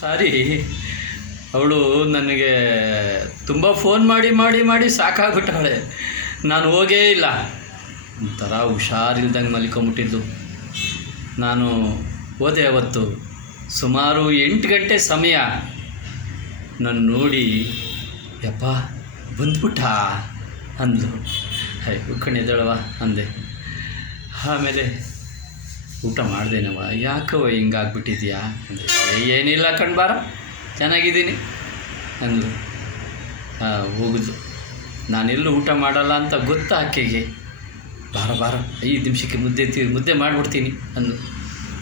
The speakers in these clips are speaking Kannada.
ಸಾರಿ ಅವಳು ನನಗೆ ತುಂಬ ಫೋನ್ ಮಾಡಿ ಮಾಡಿ ಮಾಡಿ ಸಾಕಾಗ್ಬಿಟ್ಟಾಳೆ. ನಾನು ಹೋಗೇ ಇಲ್ಲ. ಒಂಥರ ಹುಷಾರಿಲ್ದಂಗೆ ಮಲ್ಕೊಂಬಿಟ್ಟಿದ್ದು. ನಾನು ಹೋದೆ ಅವತ್ತು ಸುಮಾರು 8 ಗಂಟೆ ಸಮಯ. ನಾನು ನೋಡಿ ಯಪ್ಪ ಬಂದ್ಬಿಟ್ಟ ಅಂದ್ಲು. ಉಳ್ಕೊಂಡಿದ್ದಾಳವ ಅಂದೆ. ಆಮೇಲೆ ಊಟ ಮಾಡ್ದೇನವ, ಯಾಕವ ಹಿಂಗಾಗ್ಬಿಟ್ಟಿದ್ಯಾ ಅಂದರೆ ಏನಿಲ್ಲ ಕಣ್ಬಾರ ಚೆನ್ನಾಗಿದ್ದೀನಿ ಅಂದ್ಲು. ಹೋಗುದು. ನಾನೆಲ್ಲೂ ಊಟ ಮಾಡಲ್ಲ ಅಂತ ಗೊತ್ತಾ ಆಕೆಗೆ. ಬಾರ ಬಾರ 5 ನಿಮಿಷಕ್ಕೆ ಮುದ್ದೆ ಮಾಡಿಬಿಡ್ತೀನಿ ಅಂದ್ಲು.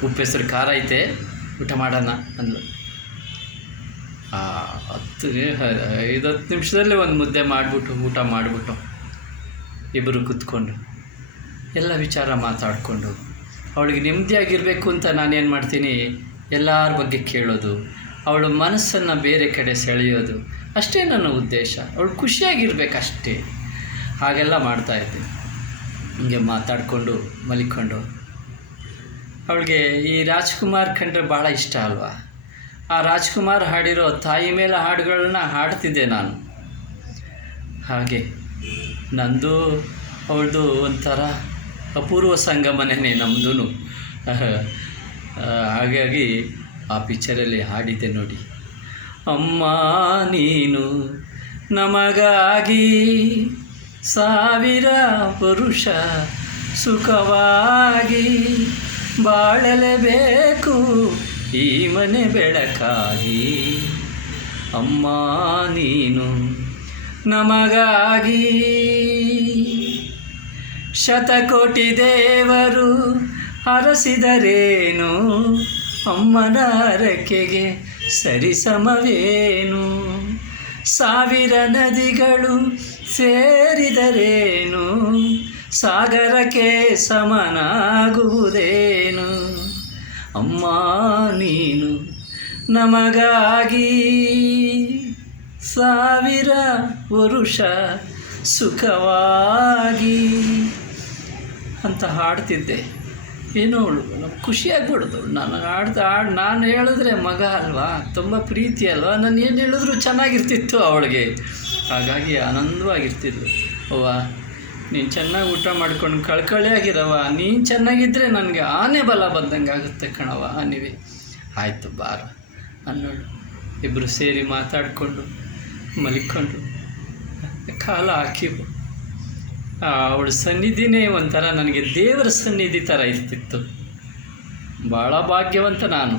ಉಪ್ಪು ಹೆಸರು ಖಾರ ಐತೆ ಊಟ ಮಾಡೋಣ ಅಂದ್ಲು. 5-10 ನಿಮಿಷದಲ್ಲೇ ಒಂದು ಮುದ್ದೆ ಮಾಡಿಬಿಟ್ಟು ಊಟ ಮಾಡಿಬಿಟ್ಟು ಇಬ್ಬರು ಕೂತ್ಕೊಂಡು ಎಲ್ಲ ವಿಚಾರ ಮಾತಾಡಿಕೊಂಡು ಅವಳಿಗೆ ನೆಮ್ಮದಿಯಾಗಿರಬೇಕು ಅಂತ ನಾನೇನು ಮಾಡ್ತೀನಿ, ಎಲ್ಲರ ಬಗ್ಗೆ ಕೇಳೋದು, ಅವಳ ಮನಸ್ಸನ್ನು ಬೇರೆ ಕಡೆ ಸೆಳೆಯೋದು, ಅಷ್ಟೇ ನನ್ನ ಉದ್ದೇಶ. ಅವಳು ಖುಷಿಯಾಗಿರ್ಬೇಕಷ್ಟೇ. ಹಾಗೆಲ್ಲ ಮಾಡ್ತಾಯಿದ್ದೆ. ಹಿಂಗೆ ಮಾತಾಡಿಕೊಂಡು ಮಲಿಕೊಂಡು ಅವಳಿಗೆ ಈ ರಾಜ್ಕುಮಾರ್ ಕಂಡ್ರೆ ಭಾಳ ಇಷ್ಟ ಅಲ್ವಾ. ಆ ರಾಜ್ಕುಮಾರ್ ಹಾಡಿರೋ ತಾಯಿ ಮೇಲೆ ಹಾಡುಗಳನ್ನ ಹಾಡ್ತಿದ್ದೆ ನಾನು. ಹಾಗೆ ನಂದು ಅವಳದು ಒಂಥರ ಅಪೂರ್ವ ಸಂಗಮನೇ ನಮ್ಮದು. ಹಾಗಾಗಿ ಆ ಪಿಕ್ಚರಲ್ಲಿ ಹಾಡಿದ್ದೆ ನೋಡಿ. ಅಮ್ಮ ನೀನು ನಮಗಾಗಿ 1000 ಪುರುಷ ಸುಖವಾಗಿ ಬಾಳಲೇಬೇಕು ಈ ಮನೆ ಬೆಳಕಾಗಿ. ಅಮ್ಮ ನೀನು ನಮಗಾಗಿ ಶತಕೋಟಿ ದೇವರು ಹರಸಿದರೇನು, ಅಮ್ಮನ ಹರಕೆಗೆ ಸರಿಸಮವೇನು. 1000 ನದಿಗಳು ಸೇರಿದರೇನು, ಸಾಗರಕ್ಕೆ ಸಮನಾಗುವುದೇನು. ಅಮ್ಮ ನೀನು ನಮಗಾಗಿ 1000 ವರುಷ ಸುಖವಾಗಿ ಅಂತ ಹಾಡ್ತಿದ್ದೆ. ಏನೋ ಅವಳು ನಮ್ಗೆ ಖುಷಿಯಾಗ್ಬಿಡೋದು. ನಾನು ಹೇಳಿದ್ರೆ ಮಗ ಅಲ್ವಾ, ತುಂಬ ಪ್ರೀತಿ ಅಲ್ವಾ, ನಾನು ಏನು ಹೇಳಿದ್ರು ಚೆನ್ನಾಗಿರ್ತಿತ್ತು ಅವಳಿಗೆ. ಹಾಗಾಗಿ ಆನಂದವಾಗಿರ್ತಿದ್ಳು. ಅವ್ವ ನೀನು ಚೆನ್ನಾಗಿ ಊಟ ಮಾಡ್ಕೊಂಡು ಕಳ್ಕಳಿಯಾಗಿರವ, ನೀನು ಚೆನ್ನಾಗಿದ್ದರೆ ನನಗೆ ಆನೆ ಬಲ ಬಂದಂಗೆ ಆಗುತ್ತೆ ಕಣವ ನೀವೇ. ಆಯಿತು ಬಾರ ಅನ್ನೋಳು. ಇಬ್ಬರು ಸೇರಿ ಮಾತಾಡಿಕೊಂಡು ಮಲಿಕೊಂಡು ಕಾಲ ಹಾಕಿವು. ಅವಳ ಸನ್ನಿಧಿನೇ ಒಂಥರ ನನಗೆ ದೇವರ ಸನ್ನಿಧಿ ಥರ ಇರ್ತಿತ್ತು. ಭಾಳ ಭಾಗ್ಯವಂತ ನಾನು.